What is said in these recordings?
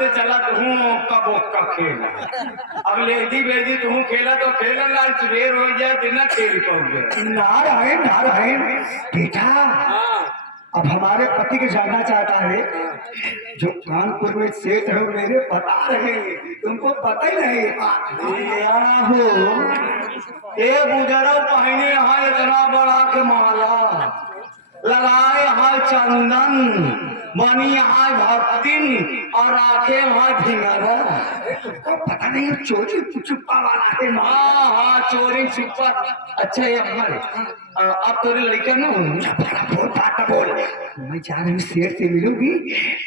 से चला तू का खेला। अब लेदी बेदी तू खेला तो खेला लाल सुबेर हो जाए तो ना खेल पाओगे। नारायण नारायण बेटा, अब हमारे पति के जानना चाहता है, जो कानपुर में सेठ है मेरे बता रहे हैं, तुमको पता ही नहीं। हो ये गुजरा पहने यहाँ इतना बड़ा के माला लगाए यहाँ चंदन बनी यहाँ भक्तिन और आखे यहाँ ढिंगरा। तुमको पता नहीं चोरी छुपा वाला है। हाँ हाँ चोरी छुपा। अच्छा ये हमारे अब तेरे लड़का ना बोल बात बोल। मैं चाह रही हूँ शेर से मिलूंगी,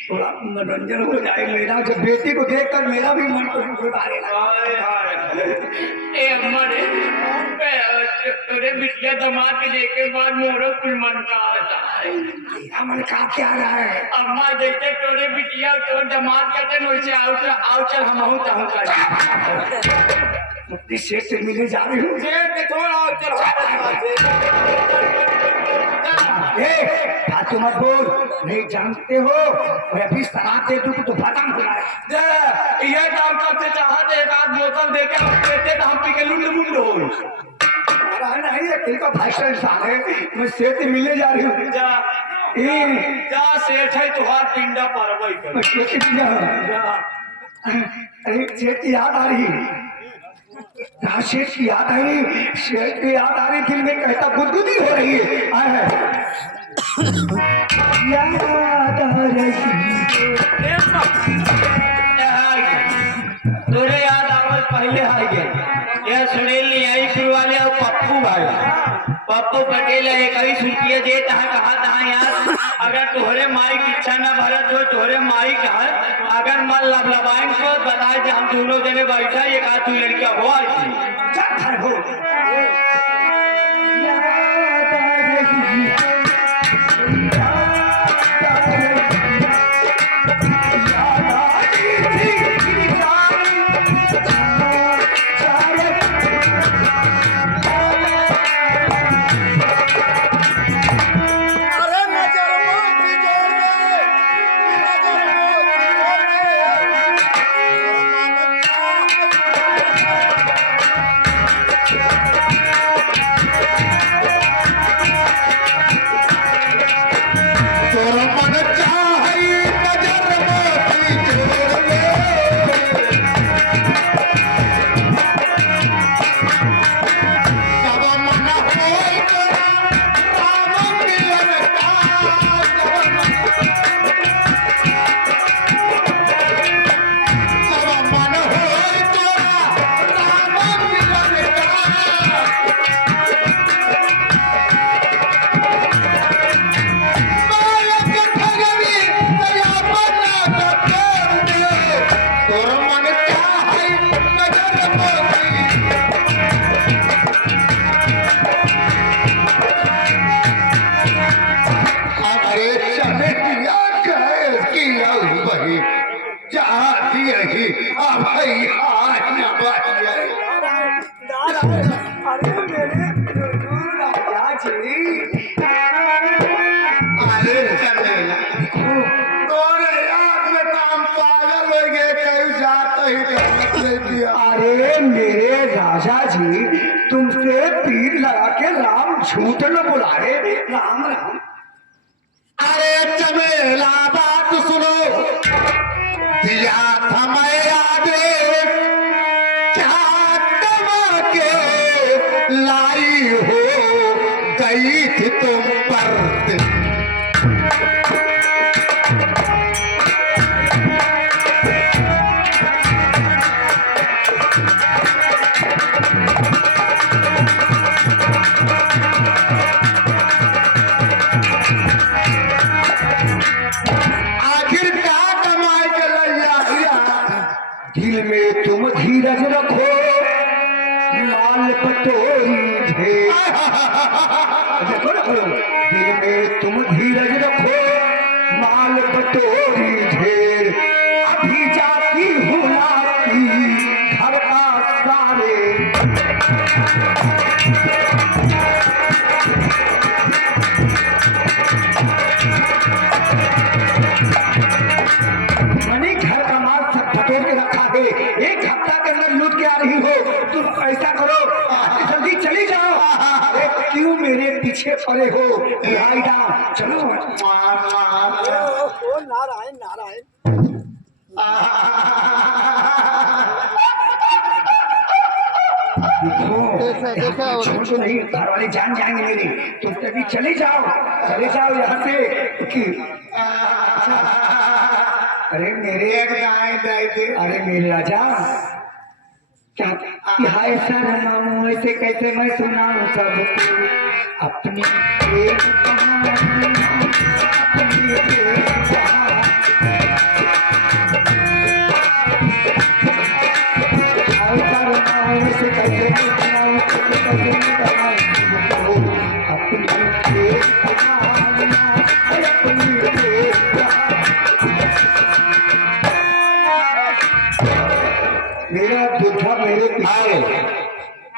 थोड़ा मनोरंजन हो जाए मेरा, जब बेटी को देखकर मेरा भी मन को तेरे बिटिया दमाद के देखे बाद मोरो कुल मन का आता है। मेरा मन का क्या रहा है? अम्मा देखते तोरे बिटिया तो दमाद कहते वैसे आओ चल हम चाहूँ अपने शेर से मिले जा रही हूँ। तू मत बोल, नहीं जानते हो मैं अभी शराब दे दूँ तो खत्म हो जाए। ये काम करते चाहते एक आध बोतल देके देते तो हम पी के लुंड मुंड हो। नहीं है का फैशन इंसान है, मैं शेर से मिलने जा रही हूँ। जा सेठ है तुहार पिंडा परवई कर। अरे शेर की याद आ रही, शेर की याद आई, शेर की याद आ रही, दिल में कहता गुदगुदी हो रही है। याद आ रही तोरे याद आवत पहले आ गए। यह सुनील नियाईपुर वाले और पप्पू भाई पप्पू पटेल एक ही सुनती दे कहा तहाँ यार अगर तोहरे माई की इच्छा न भरत हो तोहरे माई का अगर मन लबलबाइन को बताए हम दोनों जने बैठा एक आध तू लड़का हो अरे मेरे राजा जी, तुमसे पीर लगा के राम झूठ न बुलाए। राम राम। अरे चमेला बात सुनो, दिया था मैं आदेश, क्या के लाई हो गई थी तुम पर। दिल में तुम धीरज रखो, लाल पटोरी ढेर। देखो रखो, दिल में तुम धीरज रखो, माल पटोरी ढेर। अभी जाती हूँ लाती घर का सारे। मनी घर का माल के आ रही हो? तुम ऐसा करो, जल्दी चली जाओ। अरे क्यों मेरे पीछे पड़े हो? लाई डाउन, चलो। नारायण नारायण। देखो छोड़ तो नहीं, घर वाले जान जाएंगे मेरे। तुम तभी चले जाओ यहाँ से। अरे मेरे राजा, क्या यहाँ ऐसा रहा हूँ, ऐसे कैसे मैं सुनाऊँ सबको अपनी प्रेम कहानी, अपनी प्रेम कहानी। ऐसा रहा हूँ, ऐसे कैसे मैं सुनाऊँ, कैसे मैं बताऊँ सबको अपनी प्रेम कहानी, अपनी प्रेम कहानी। मेरा बुद्धा मेरे पीछे।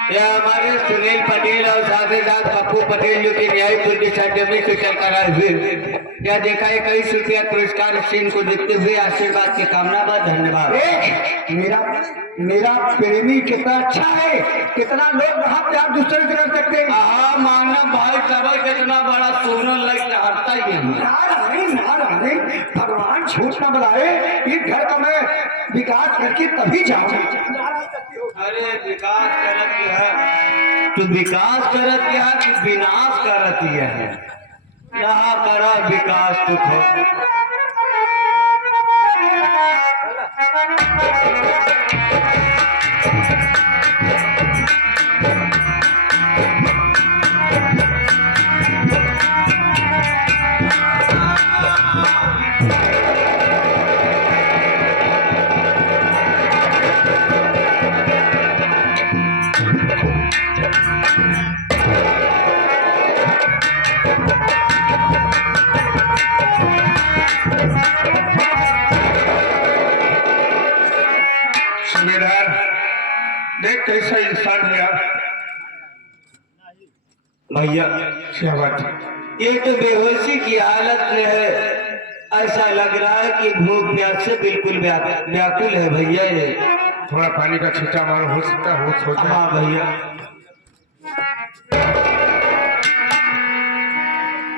ये हमारे सुनील पटेल और साथ ही साथ पप्पू पटेल जो कि न्यायपुर की सरजमी से चलकर आए हुए, यह देखा है 21 रुपया पुरस्कार सीन को देखते हुए आशीर्वाद की कामना बा। धन्यवाद। मेरा प्रेमी कितना अच्छा है, कितना लोग वहाँ प्यार दूसरे से कर सकते हैं। हाँ मानव भाई सब कितना बड़ा सोनल लग चाहता ही है। नारायण, भगवान झूठ ना बुलाए। इस घर का मैं विकास करके तभी जाऊंगा। अरे विकास करत है तू, विकास करत है कि विनाश करत है? यहाँ करा विकास तू सुबेदार, देख कैसा इंसान है यार। भैया क्या बात है? ये तो बेहोशी की हालत में है, ऐसा लग रहा है कि भूख प्यास से बिल्कुल व्याकुल है भैया। ये थोड़ा पानी का छींटा मारो, हो सकता है होश हो जाए। हाँ भैया।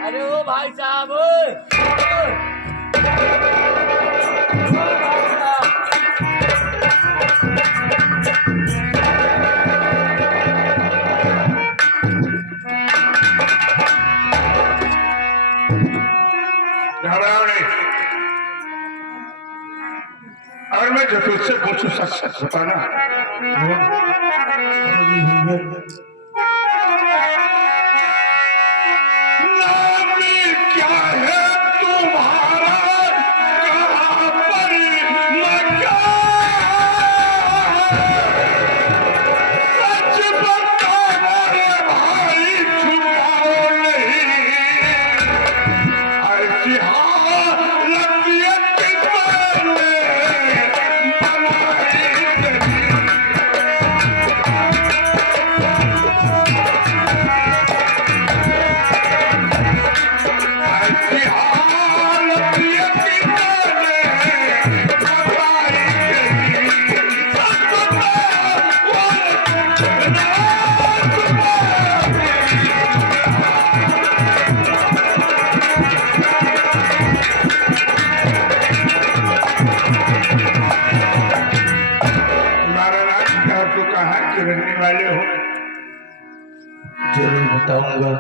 अरे ओ भाई साहब, घबराओ नहीं। अगर मैं जो तुझसे पूछूं सच सच बताना। नाम क्या है तुम्हारा? कहाँ पर मकान? सच बताओ रे भाई, छुपाओ नहीं। ऐसी हालत ये किसने बनाई तेरी? ऐसी हालत ये किसने बनाई तेरी? सच बताओ तुम्हारा नाम क्या? तो कहाँ के रहने वाले हो? जरूर बताऊंगा।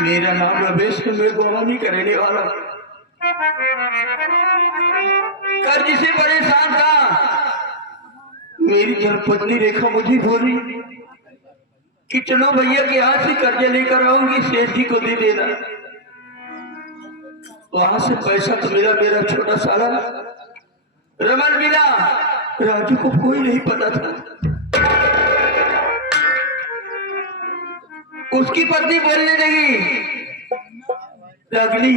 मेरा नाम रमेश है, मैं गोवा नहीं करने वाला। कर्ज से परेशान था। मेरी धर्मपत्नी रेखा मुझे बोली कि चलो भैया के यहाँ से कर्ज लेकर आऊंगी, सेठ जी को दे देना। वहां से पैसा तो मिला, मेरा छोटा साला रमन मिला। राजू को कोई नहीं पता था। उसकी पत्नी बोलने लगी रागनी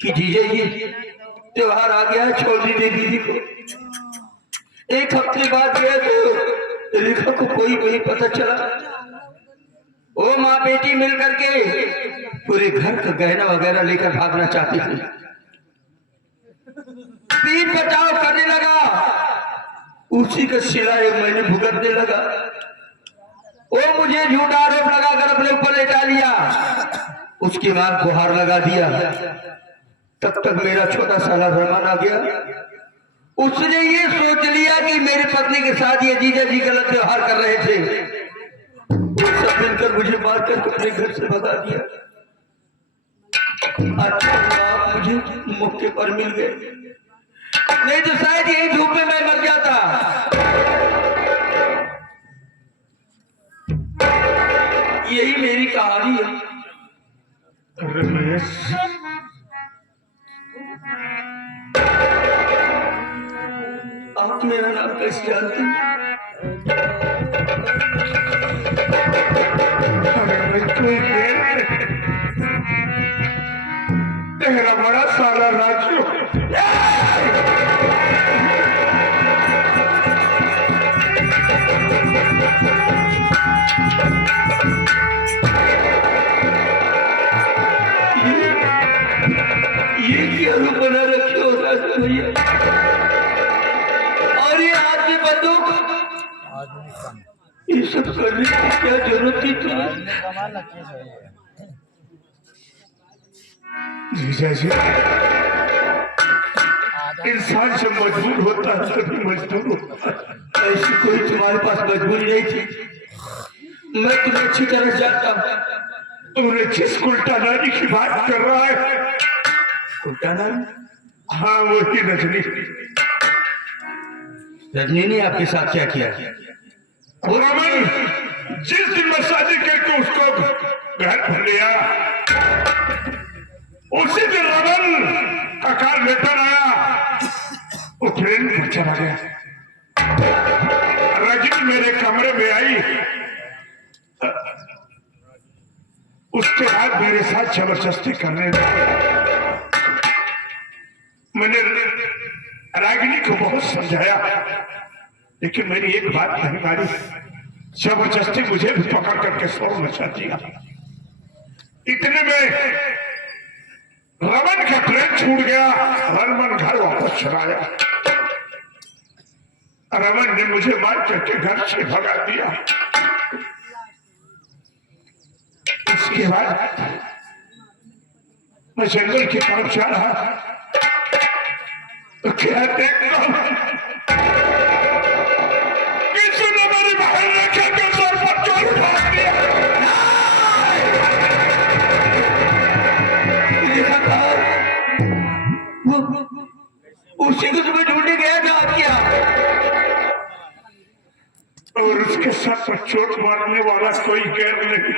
कि जीजा जी त्योहार आ गया, छोड़ दे दीदी को। एक हफ्ते बाद गया तो रेखा को कोई नहीं पता चला। वो माँ बेटी मिल करके पूरे घर का गहना वगैरह लेकर भागना चाहती थी। पीट बचाव करने लगा, उसी का सिला मैंने भुगतने लगा। वो मुझे झूठा आरोप लगाकर अपने ऊपर लेटा लिया, उसके बाद गुहार लगा दिया। तब तक मेरा छोटा साला रमन आ गया। उसने ये सोच लिया कि मेरी पत्नी के साथ ये जीजा जी गलत व्यवहार कर रहे थे। वो सब मिलकर मुझे मारकर अपने घर से भगा दिया। अच्छा आप मुझे मौके पर मिल गए, नहीं तो शायद यही धूप में मैं मर जाता। यही मेरी कहानी है। रमेश, आप मेरा नाम कैसे जानते हैं? तेरा बड़ा साला राजू। ये क्या रूप बना रखे हो राजू भैया? और ये हाथ में बंदूक, ये सब करने की क्या जरूरत थी तुम्हें? जीजा जी, इंसान जब मजबूर होता है तभी मजबूर होता है। ऐसी कोई तुम्हारे पास मजबूरी नहीं थी, मैं तुम्हें अच्छी तरह जानता हूँ। तुमने जिस उल्टा नानी की बात कर रहा है, उल्टा नानी? हाँ वही रजनी। रजनी ने आपके साथ क्या किया? वो रमन जिस दिन मैं शादी करके उसको घर पर ले आया, उसी दिन रमन का कार लेकर आया, वो ट्रेन पर चला गया। रजनी मेरे कमरे में आई, उसके बाद मेरे साथ जबरदस्ती करने लगी। मैंने रागिनी को बहुत समझाया, लेकिन मेरी एक बात नहीं मानी। जबरदस्ती मुझे भी पकड़ करके शोर मचा दिया। इतने में रमन का ट्रेन छूट गया। रमन घर वापस चला गया। रमन ने मुझे मार करके घर से भगा दिया। उसके बाद मैं जंगल की तरफ जा रहा तो क्या देखता किसी ने मेरी बहन रेखा के सर पर चोट मार दिया। उसी को तुम्हें ढूंढने गया था आप क्या? और उसके सर पर चोट मारने वाला कोई गैर नहीं,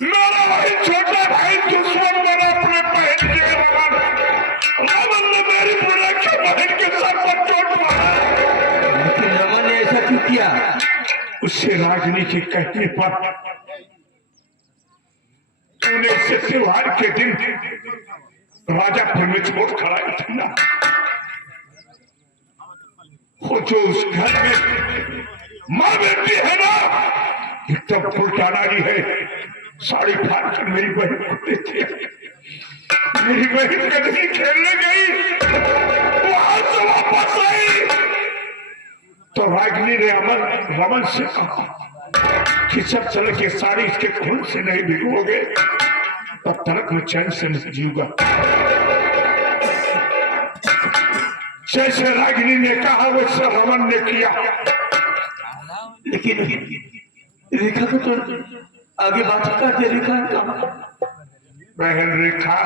मेरा भाई छोटा भाई दुश्मन बना अपने बहन के। रमन ने मेरी बहन के सर पर चोट मारा। लेकिन रमन ने ऐसा क्यों किया? उससे रागिनी के कहने पर तूने इसे त्योहार के दिन राजापुर में चोट खड़ाई थी ना, वो जो उस घर में माँ बेटी है ना, एकदम उल्टा नारी है। साड़ी फाड़ कर मेरी बहन को देती है। मेरी बहन कहीं खेलने गई, वहां से वापस आई तो रागिनी ने रमन से कहा कि जब तक ये साड़ी इसके खून से नहीं भिगोगे तब तक मैं चैन से नहीं जीऊंगा। जैसे रागिनी ने कहा वैसे रमन ने किया। लेकिन रेखा को तो आगे बात कर दे। रेखा कहाँ? बहन रेखा,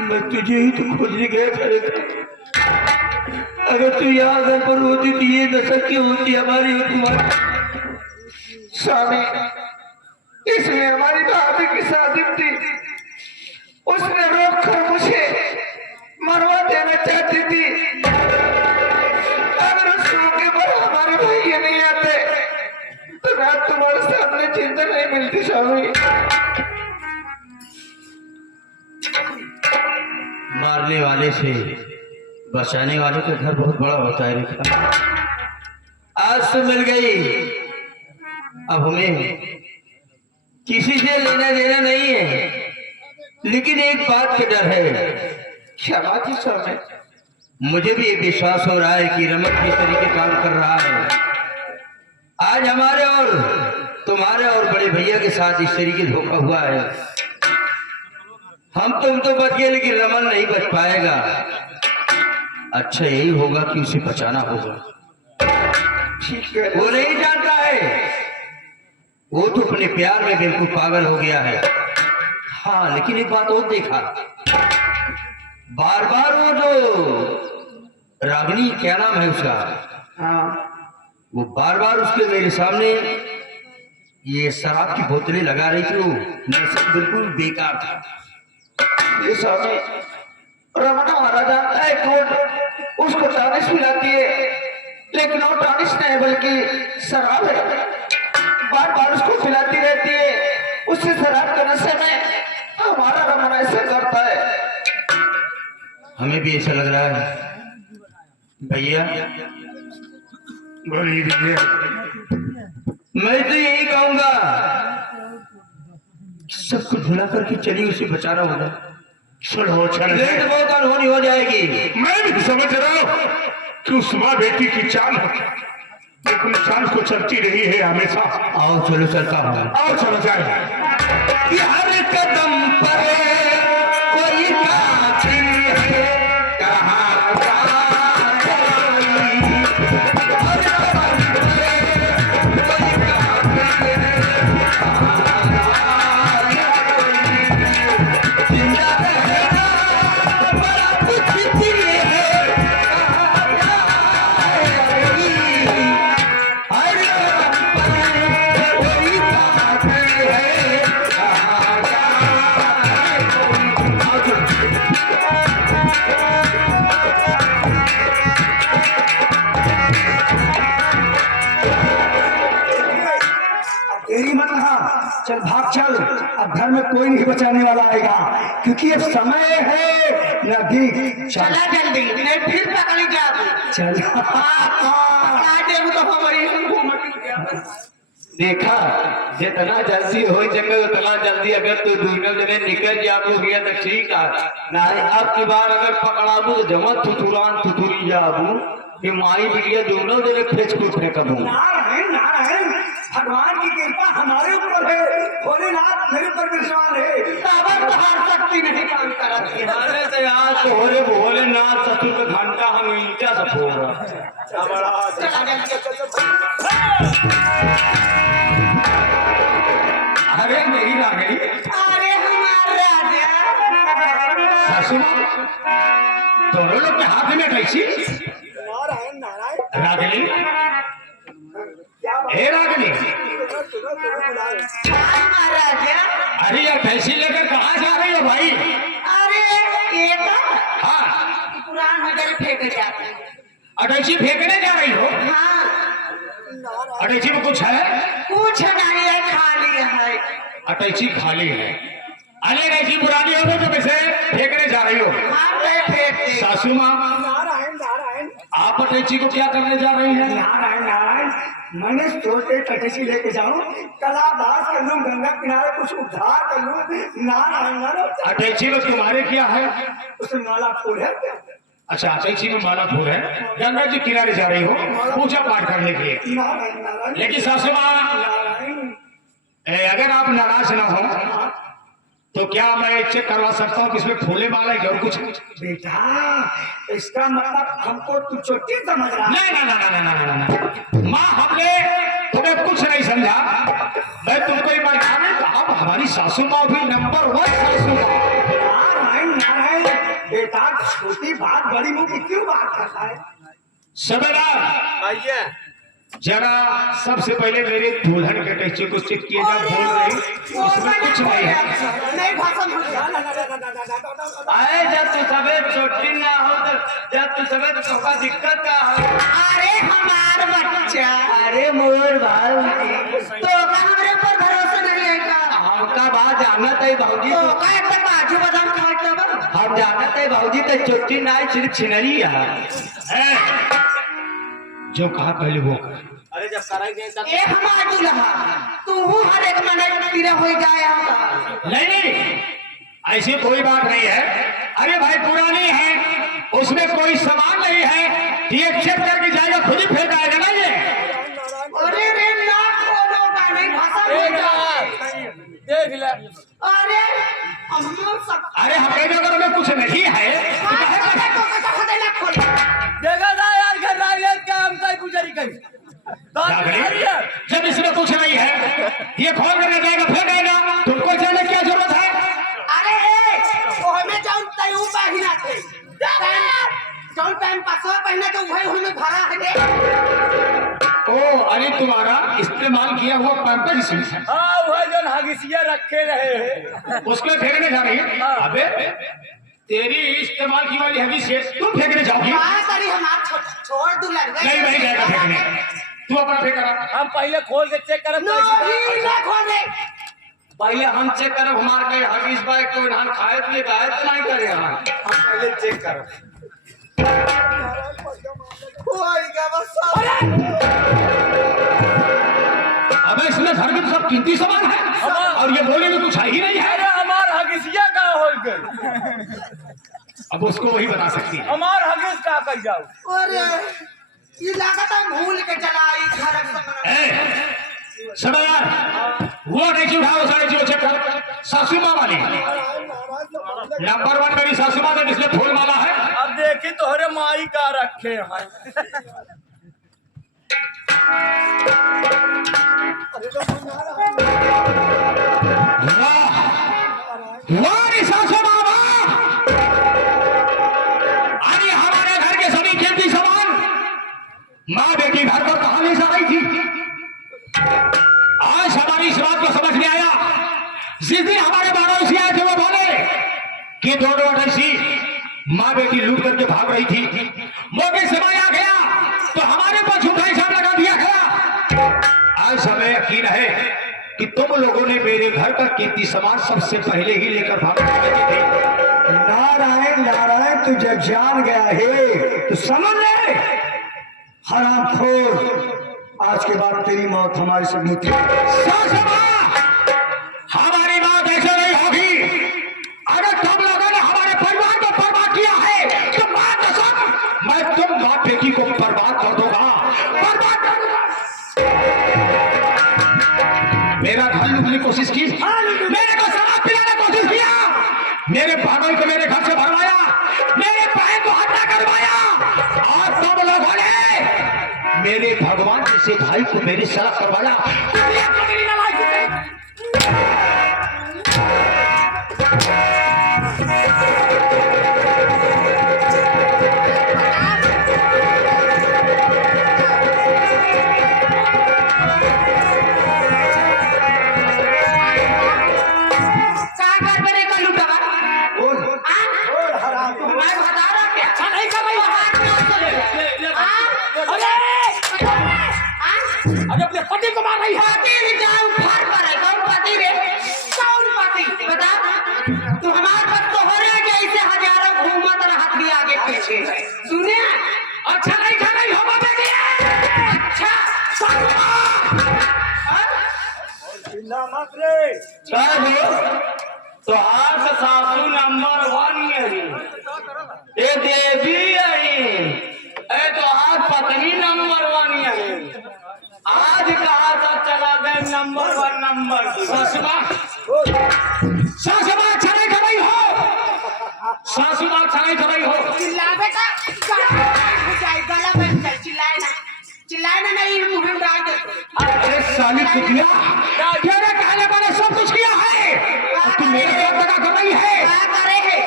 मैं तुझे ही तो खोजने गया था रेखा। अगर तू यहाँ घर पर होती तो ये दशा क्यों होती हमारी और तुम्हारी? स्वामी, इसमें हमारी भाभी की शादी थी, उसने रोक कर मुझे मरवा देना चाहती थी। अगर उस मौके पर हमारे भैया नहीं आते तो रात तुम्हारे सामने जिंदा नहीं मिलती। स्वामी, मारने वाले से बचाने वाले का घर बहुत बड़ा होता है रेखा। आज तो मिल गई, अब हमें किसी से लेना देना नहीं है, लेकिन एक बात का डर है। क्षमा की स्वामी, मुझे भी ये विश्वास हो रहा है कि रमन किस तरीके काम कर रहा है। आज हमारे और तुम्हारे और बड़े भैया के साथ इस तरीके धोखा हुआ है। हम तुम तो बच गए, लेकिन रमन नहीं बच पाएगा। अच्छा यही होगा कि उसे बचाना होगा। ठीक है। वो नहीं जानता है, वो तो अपने प्यार में बिल्कुल पागल हो गया है। हाँ, लेकिन एक बात और देखा, बार बार वो जो रागिनी, क्या नाम है उसका, हाँ, वो बार बार उसके मेरे सामने ये शराब की बोतलें लगा रही थी। वो नशा बिल्कुल बेकार था। ये स्वामी, रमन हमारा जानता है कौन उसको टानिश पिलाती है, लेकिन वो टानिश नहीं बल्कि शराब है। बार बार उसको पिलाती रहती है। उससे शराब के नशे में हमारा रमन ऐसे करता है। हमें भी ऐसा लग रहा है भैया। बोलिए भैया। मैं तो यही कहूंगा, सबको भुला करके चलिए, उसे बचाना होगा। चलो चल, लेट बहुत अनहोनी हो जाएगी। मैं भी समझ रहा हूँ कि उस माँ बेटी की चाल, लेकिन चाल को चलती रही है हमेशा। आओ चलो, चलता हूँ। आओ चलो जाए। हर कदम पर कोई कातिल है, कहाँ जाए। हर कदम पर कोई कातिल है, कहाँ जाए। जिंदा रहना बड़ा मुश्किल है, कहाँ जाए। हर कदम पर कोई कातिल है, कहाँ जाए। आओ चलो। तेरी मन कहा, चल भाग चल। अब घर में कोई नहीं बचाने वाला आएगा, क्योंकि ये समय है नदी। चल जल्दी नहीं फिर पकड़ी जाओ। चल। तो हमारी घूमत देखा, जितना जल्दी हो जंगल उतना जल्दी अगर तू दोनों जने निकल जाबू गया तो ठीक है। नहीं, अब की बार अगर पकड़ाबू तो जमत थुथुरान थुथुरी जाबू कि माई बिटिया दोनों जने फेंच कूद फेंकबू। नारायण नारायण, भगवान की कृपा हमारे ऊपर है। भोलेनाथ मेरे पर विश्वास है। ताबत हार सकती नहीं काम करती है। अरे तो यार तोहरे भोलेनाथ ससुर का घंटा हम ईटा से फोड़ रहा। चला जल्दी। अरे मेरी रागनी अरे हमारा राजा सासू दोनों लोग के हाथ में कैसी नारायण नारायण, रागनी। क्या बात हे रागनी, है? हमारा राजा। अरे यार भैंसी लेकर कहाँ जा रही हो भाई? अरे ये तो हाँ, पुरान नजर फेंक जाते हैं। अटैची फेंकने जा रही हो? हाँ, अटैची में कुछ है? कुछ नहीं है, खाली है। अटैची खाली है। अरे अटैची पुरानी हो गई तो कैसे फेंकने जा रही हो? हम नहीं फेंकते। सासू माँ, नारायण नारायण, आप अटैची को क्या करने जा रही हैं? नारायण नारायण, मैंने सोचे टटसी लेके जाऊं, कलाबाज कर लूं, गंगा किनारे कुछ उद्धार कर लूं। नारायण नारायण, अटैची में तुम्हारे क्या है? उसमें माला फूल है क्या? अच्छा, अटैची में माला फूल है। गंगा जी किनारे जा रही हो पूजा पाठ करने के लिए। नारायण नारायण, लेकिन सासू माँ, नारायण, अगर आप नाराज ना हो तो क्या मैं चेक करवा सकता हूँ कि इसमें फूले माला है और कुछ? बेटा इसका मतलब हमको तू चोटी समझ रहा है? नहीं ना ना ना ना ना ना ना माँ, हमने तुम्हें कुछ नहीं समझा। मैं तुमको एक बार कहा नहीं, कहा हमारी सासू माँ भी नंबर 1 सासू माँ। नारायण नारायण, बेटा छोटी बात बड़ी मुंह की क्यों बात करता है? सबेरा जरा सबसे पहले मेरे दुल्हन के टेक्चर को चेक किए जा। बोल रही इसमें कुछ नहीं है। नहीं भाषण आए जब तू सबे छोटी ना हो तो जब तू सबे तो तोका दिक्कत का हो। अरे हमार बच्चा अरे मोर भाई तो हमारे ऊपर भरोसा नहीं है का? हमका बात जानत है भाऊजी, तो का एक काजू बादाम खाते बा? हम जानत है भाऊजी तो छोटी ना है, सिर्फ छिनरी है। जो कहा पहले वो कर। अरे जब कराएंगे ए हमार दुल्हा तू हर एक मिनट तेरा हो जाए नहीं नहीं, ऐसी कोई बात नहीं है। अरे भाई पुरानी है, उसमें कोई सामान नहीं है, ये चेक करके जाएगा, खुद ही फेंक आएगा ना ये। अरे रे ना खोलो का नहीं भाषा देख ले। अरे हम सब अरे हमारे नगर में कुछ नहीं है। देखा था यार घर रात का हम कहीं गुजरी कहीं जब इसमें कुछ नहीं है, ये खोल करके जाएगा, फेंकेगा, तुमको जाने क्या जरूरत है? अरे वो हमें जाऊं तयू पहना थे जाऊं टाइम पासवा पहना तो वही हमें भरा है। ओ अरे तुम्हारा इस्तेमाल किया हुआ पैंपर है। हाँ वह जो हगिसिया रखे रहे हैं उसको फेंकने जा रही है। अबे तेरी इस्तेमाल की वाली हगी से तुम फेंकने जाओगी? हाँ करी हमार छोड़ दुल्हन नहीं नहीं जाएगा फेंकने, तू अपना फेंक रहा। हम पहले खोल के चेक करब। नहीं ना खोले पहले हम चेक करब हमार के हगीस बाय कोई धान खाए तो गाय तो नहीं करे। हम पहले चेक करब। अबे इसमें घर में तो सब कीमती सामान है और ये बोले में कुछ है ही नहीं है। अरे हमार हगिसिया का हो गई। अब उसको वही बता सकती है। हमार हगिस का कर जाओ। अरे ये लागत है भूल के चलाई घर सुनो यार, वो नहीं उठाओ, सारे जो चेक कर। सासू माँ वाली नंबर 1 मेरी सासू माँ है, जिसमें फूल माला है। अब देखी तोहरे माई का रखे हैं। वाह वाह रे सासू माँ वाह! अरे हमारे घर के सभी कीमती सामान माँ बेटी घर पर कहाँ ले जा रही थी? आज हमारी इस बात को समझ में आया। जिस दिन हमारे बारौसी आए थे वो बोले कि दोनों अटैसी माँ बेटी लूट करके भाग रही थी। मौके समय आ गया तो हमारे पर झूठा हिसाब लगा दिया गया। आज हमें यकीन है कि तुम लोगों ने मेरे घर का कीमती सामान सबसे पहले ही लेकर भाग थे। नारायण नारायण, तू जब जान गया है तो समझ ले हरामखोर, आज के बाद तेरी मौत हमारे सामने थी। सासू माँ, हमारी मौत ऐसे नहीं होगी। अगर तुम लोगों ने हमारे परिवार को बर्बाद किया है तो माँ कसम मैं तुम माँ बेटी को बर्बाद कर दूंगा, बर्बाद कर दूंगा। मेरा घर लूटने की कोशिश की, मेरे को शराब पिलाने की कोशिश किया, मेरे भागों को मेरे घर से भरवाया, मेरे बहन को हत्या करवाया, और तुम लोगों ने मेरे भगवान जैसे भाई को मेरे सड़क करवाया। अरे अपने पति को मार रही है। तू हमारे पास तोहरे जैसे हजारों घूमत रहत भी आगे पीछे सुने। अच्छा नहीं हो बेटी। अच्छा तो आज सासू नंबर 1 यही ये देवी यही तो आज पत्नी नंबर 1 यही। आज कहा सब चला गए नंबर 1 नंबर 2। सासू माँ सासू बात सगाई सगाई हो चिल्लावे का गला बैठ जाए चिल्लाए ना नहीं मुंह में डाल दे अरे साली कुतिया तेरे कहने मैंने सब कुछ किया है और तू मेरे साथ दगा कर रही है क्या करे है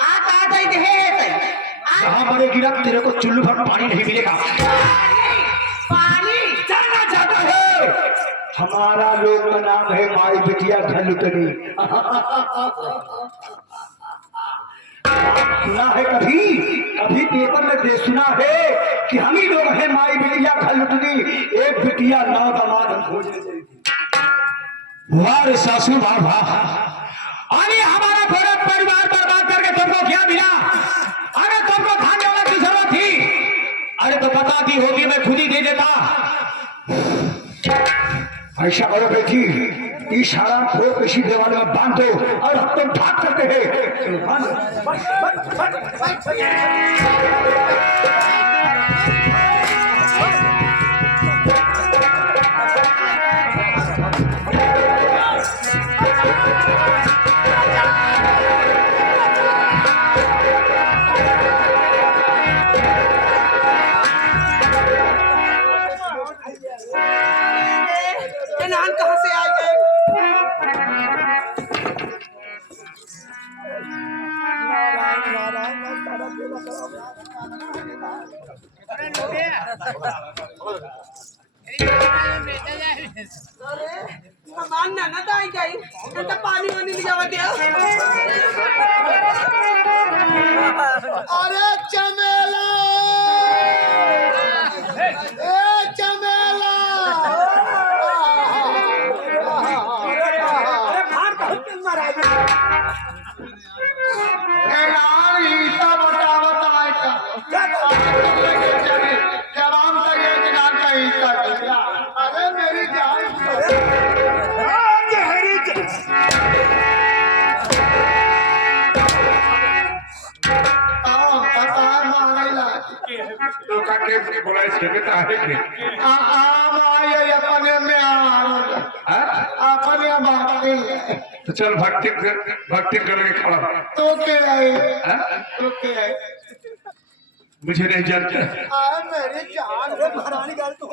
आ का दे दे जहां मरे गिरा तेरे को चुल्लू भर पानी नहीं मिलेगा पानी जानना चाहता है हमारा लोग का नाम है माई बिटिया घलुतनी। सुना है कभी कभी पेपर में दे सुना है कि हम ही लोग हैं माई बिटिया घलुतनी, एक बिटिया 9 दामाद हम खोजने गई थी। वाह रे सासू वाह वाह अरे हमारा पूरा परिवार बर्बाद करके तुमको क्या मिला? अरे तुमको खाने वाला की जरूरत थी, अरे तो बता दी होगी मैं खुद ही दे देता। ऐसा करो बेटी, इशारा को किसी दीवार में बांध दो और अब तुम भाग सकते हैं। नान कहाँ से आ गए हमार ननद आई गई तो पानी वानी ले जावा दिया अरे चमेला ए चमेला अरे मेरी जान तो का के बोला सकता है कि अपने में अपने बात तो चल भक्ति करके खड़ा तो के आए हाँ? तो के आए मुझे नहीं जानता मेरी जान रे महारानी गाल तू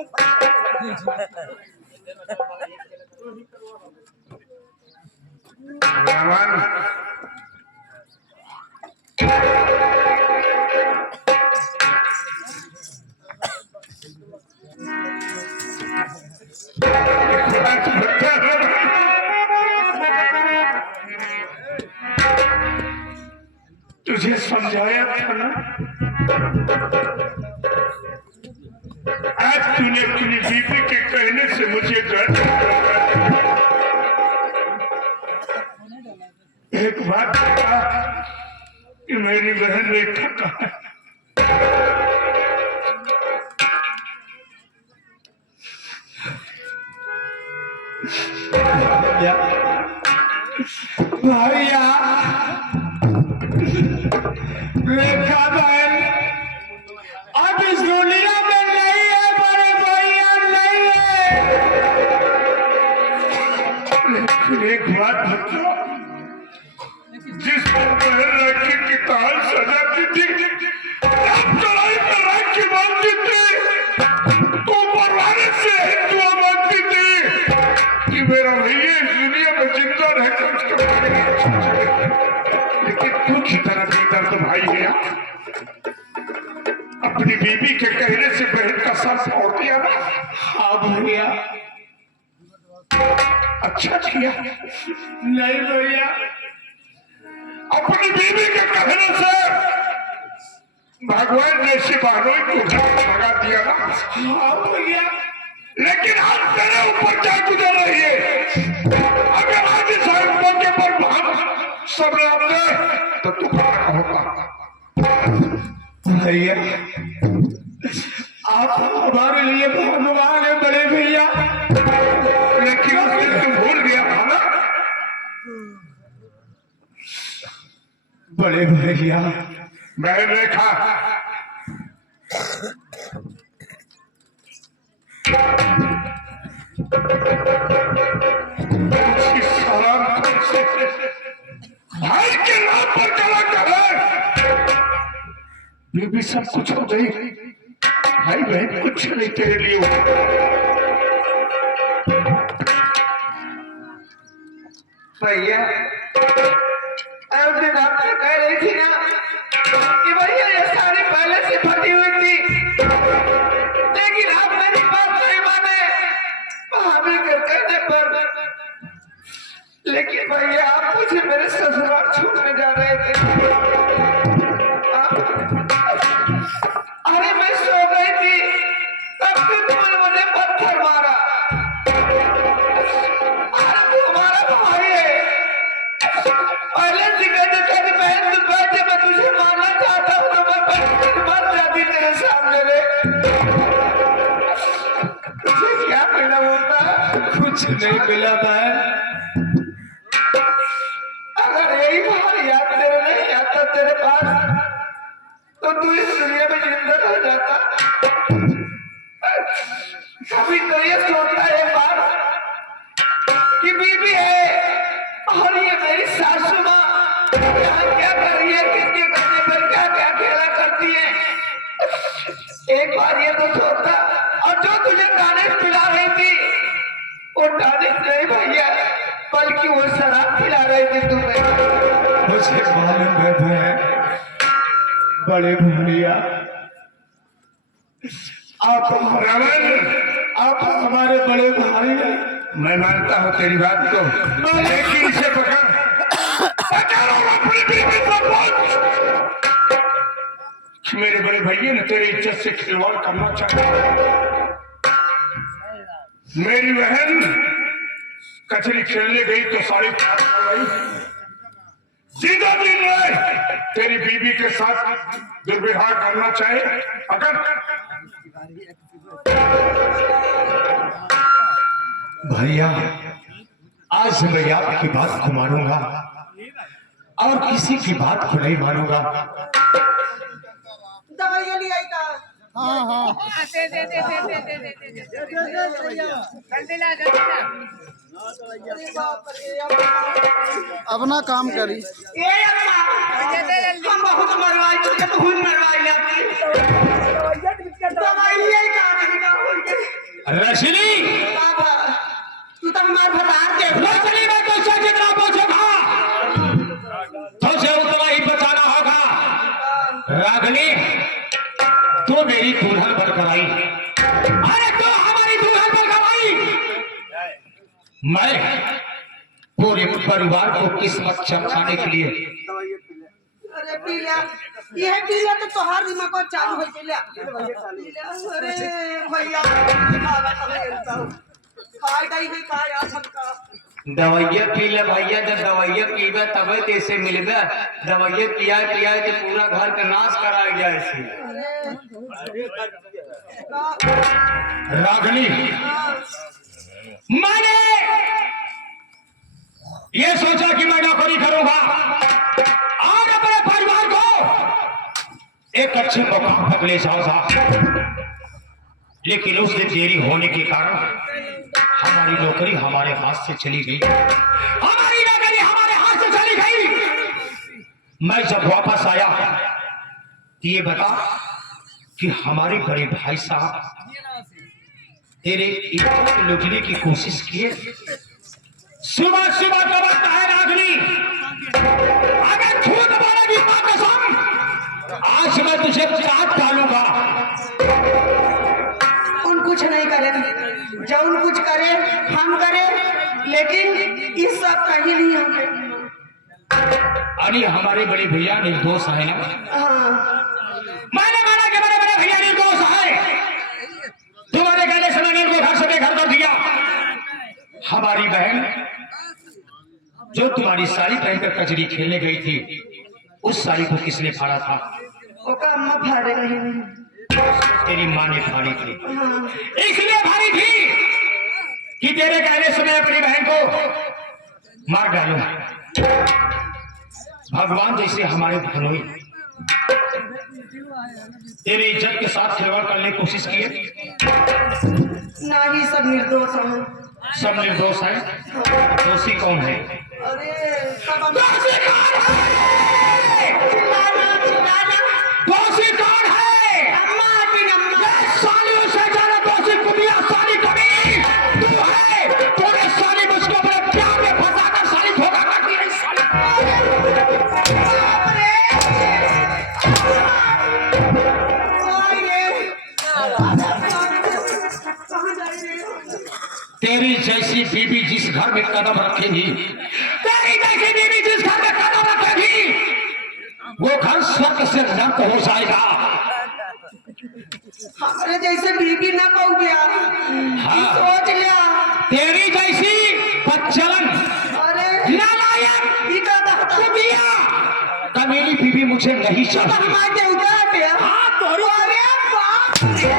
भगवान तुझे समझाया था ना, आज तूने अपनी बीवी के कहने से मुझे डर एक बात बता कि मेरी बहन रेखा कहाँ है? भैया रेखा बहन अब इस दुनिया में नहीं है, बड़े भैया नहीं है। लेकिन एक बात बताओ, जिस बहन राखी की ताल सजाती थी, अब चढ़ाई पर राखी बांधती थी, तो परवाने से हिंदुआ मांगती थी कि मेरा भैया इस दुनिया में जिंदा रहकर उसका लेकिन तू कितना बेदर्द तो भाई है, अपनी बीबी के कहने से बहन का सर फोड़ दिया ना। हाँ भैया, अच्छा किया। नहीं भैया, अपनी बीबी के कहने से भगवान ने सिपाही को भगा दिया ना। हाँ भैया, लेकिन आज तेरे ऊपर क्या गुजर रही है? अगर आज इस मौके पर हम सब रहते तो तू क्या होगा? भैया, आप हमारे लिए भगवान है बड़े भैया, लेकिन उस दिन तुम भूल गया था ना बड़े भैया। मैंने देखा भाई के नाम पर चला कर बीबी सब कुछ हो गई, भाई बहन कुछ नहीं तेरे लिए हुआ। भैया उस दिन आपने कह रही थी ना कि भैया ये साड़ी पहले से फटी हुई थी, लेकिन आप मेरी बात नहीं माने भाभी के कहने पर। लेकिन भैया आप मुझे मेरे ससुराल छोड़ने जा रहे थे। अरे मैं सो गई थी, तब भी तुमने मुझे पत्थर मारा। अरे तू हमारा भाई है, पहले से कहते थे कि बहन तू कह जब मैं तुझे मारना चाहता हूँ तो मैं बहन मर जाती तेरे सामने रे। तुझे क्या मिला होता? कुछ नहीं मिला बहन। अगर यही बार याद तेरे नहीं आता तेरे पास तो तू इस दुनिया में जिंदा रह जाता। कभी तो ये सोचता है बार कि बीबी है और ये मेरी सासू माँ यहाँ क्या कर रही है, किसके करने पर क्या क्या खेला करती है। एक बार ये तो सोचता। और जो तुझे टानिक पिला रही थी वो टानिक नहीं भैया, बल्कि वो शराब पिला रही थी तुम्हें। मुझे मालूम है बहन, बड़े भैया आप हमारे बड़े भाई हैं। मैं मानता हूँ तेरी बात को, लेकिन इसे मेरे बड़े भैया ने तेरी इज्जत से खिलवाड़ करना चाहा। मेरी बहन कचरी खेलने गई तो सारी सीधा दिन में तेरी बीबी के साथ दुर्व्यवहार करना चाहे। अगर भैया आज मैं आपकी बात को मानूंगा और किसी की बात को नहीं मानूंगा। दवाइयाँ ले आई का। अरे बाप रे, अपना काम करी। ए अम्मा, हम बहुत मरवाई चुके तो हुन मरवाई जाती। दवाई ले आई का। रश्मि बाबा तू तो हमारे भतार के रश्मि मैं तुझसे जितना पूछूंगा तुझे उतना ही बचाना होगा। रागनी तू मेरी दुल्हन बनकर आई, अरे तू हमारी दुल्हन बनकर आई। मैं पूरे परिवार को किस्मत चमकाने के लिए अरे पीला ये पीला तो तोहार दिमाग को चालू हो गया। अरे भैया बाबा तब काय दाई है काय यार सबका दवाइया पी ले भैया, जब दवाइया पीबे तबे तेसे मिलबे। दवाइया पिया पिया तो पूरा घर का नाश करा गया इसे। रागनी मैंने ये सोचा कि मैं नौकरी करूंगा और अपने परिवार को एक अच्छे मुकाम तक ले जाऊंगा, लेकिन उस दिन देरी होने के कारण हमारी नौकरी हमारे हाथ से चली गई। हमारी नौकरी हमारे हाथ से चली गई। मैं जब वापस आया ये बता कि हमारे बड़े भाई साहब तेरे इज्जत को लूटने की कोशिश किए। सुबह सुबह का वक्त है रागनी, अगर झूठ बोलेगी मां कसम आज मैं तुझे चाट डालूंगा। उन कुछ नहीं करे, जब उन कुछ करे हम करे, लेकिन इस सब कहीं नहीं हम। अरे हमारे बड़े भैया निर्दोष है ना। हाँ मैंने माना कि मेरे बड़े भैया निर्दोष है, तुम्हारे कहने से मैंने इनको घर से बेघर कर दिया। हमारी बहन जो तुम्हारी साड़ी पहनकर कचरी खेलने गई थी, उस साड़ी को किसने फाड़ा था? ओका अम्मा फाड़े नहीं। तेरी माँ ने फाड़ी थी, इसलिए फाड़ी थी कि तेरे कहने से मैं अपनी बहन को मार डालूं। भगवान जैसे हमारे धनोई तेरी इज्जत के साथ खिलवाड़ करने की कोशिश की है। ना ही सब निर्दोष हैं। सब निर्दोष है। दोषी कौन है? अरे सब दोषी कौन है? चिल्लाना चिल्लाना दोषी कौन तेरी जैसी बीबी जिस घर में कदम रखेगी, तेरी जैसी बीबी जिस घर में कदम रखेगी, वो घर स्वर्ग से नर्क हो जाएगा। अरे जैसे बीबी ना पहुंच गया, हाँ। सोच लिया। तेरी जैसी बच्चन अरे नालायक ये क्या था? कुतिया कमीनी बीबी मुझे नहीं चाहिए। हमारे देवता है क्या? हाँ, तोहरी अरे बाप रे!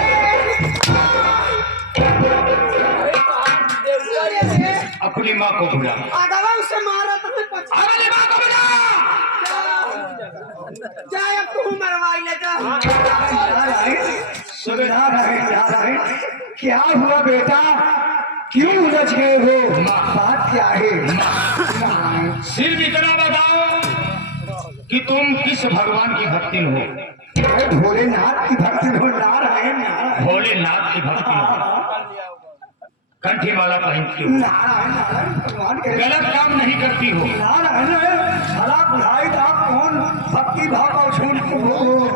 अपनी माँ को बुला, आगवा उसे मारा तो मैं पछता अपनी माँ को बुला। जाए अब तू मरवाई ले जा। नारायण, क्या हुआ बेटा, क्यों उलझ गए हो, बात क्या है? सिर्फ इतना बताओ कि तुम किस भगवान की भक्ति हो? भोलेनाथ की भक्ति हो। नारायण नारायण भोलेनाथ की भक्ति हो। कंठी माला पहनती हो, नारायण नारायण भगवान के गलत काम नहीं करती हो। नारायण भला बुढ़ाई आप कौन भक्ति भाव और झूठ को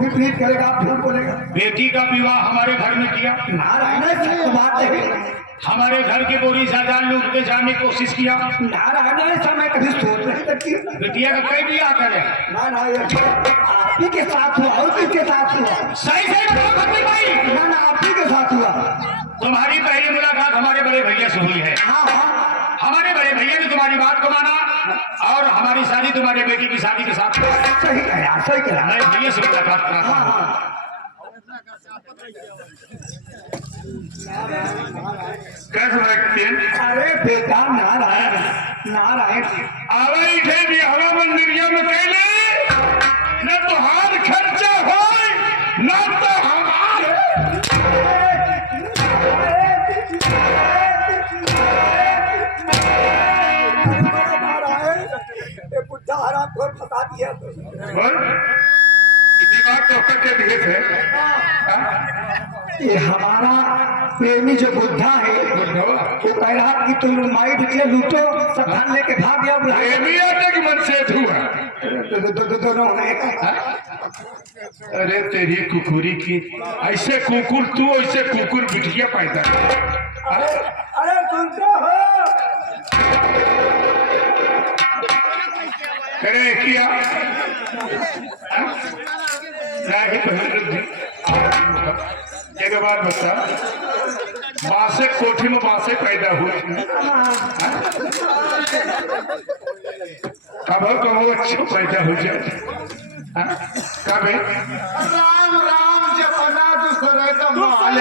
विपरीत करेगा, आप झूठ बोलेगा? बेटी का विवाह हमारे घर में किया, नारायण सत्य बात है। हमारे घर की बोरी जायदाद लूट के जाने की कोशिश किया। नारायण ऐसा मैं कभी सोच नहीं सकती। बेटिया का कई भी आकर है। नारायण आप ही के साथ हुआ और किसके साथ हुआ? सही सही बताओ भक्ति भाई। ना आप ही के साथ हुआ। तुम्हारी पहली मुलाकात हमारे बड़े भैया से हुई है। हाँ हाँ हमारे बड़े भैया ने तुम्हारी बात को माना और हमारी शादी तुम्हारे बेटी की शादी के साथ सही कहा, सही कहा। मैं भैया से मुलाकात करा था। हाँ हाँ कैसे भाई? अरे बेटा नारायण नारायण आवाई थे भी हवा मंदिरिया में कहले न तो हार खर्चा हो न तो हमारे। बुढ़ा हरा को फंसा दिया। बोल दिमाग तो कच्चे दिए थे। ये हमारा प्रेमी जो बुद्धा है वो कह रहा कि तुम माई बिटिया लूटो, सब धन लेके भाग गया। बुढ़ा प्रेमिया तक मन से हुआ। दोनों ने अरे तेरी कुकुरी की ऐसे कुकुर तू ऐसे कुकुर बिटिया पैदा। अरे सुनते हो? अरे किया एक बात बता, बासे कोठी में बासे पैदा हुए कब अच्छा पैदा हो जाए। कब राम राम जपना दूसरे का माल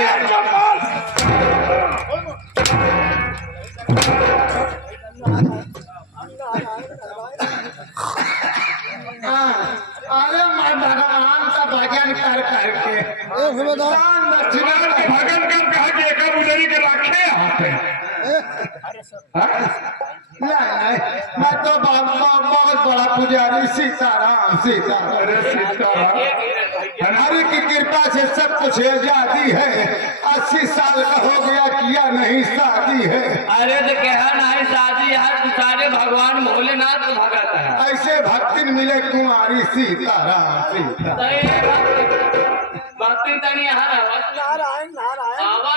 अरे मैं भगवान का भजन कर करके जिनार के भगन कर कहा कि एक उजरी के रखे आते नहीं, मैं तो बहुत बड़ा पुजारी सीताराम सीताराम। अरे सीताराम हमारी की कृपा से सब कुछ आजादी है। 80 साल का हो गया, किया नहीं शादी है। अरे तो कहा नहीं शादी, यहाँ सारे भगवान भोलेनाथ को भगत है। ऐसे भक्ति मिले कुमारी सीताराम सीताराम। भक्ति तनी यहाँ नारायण नारायण आवा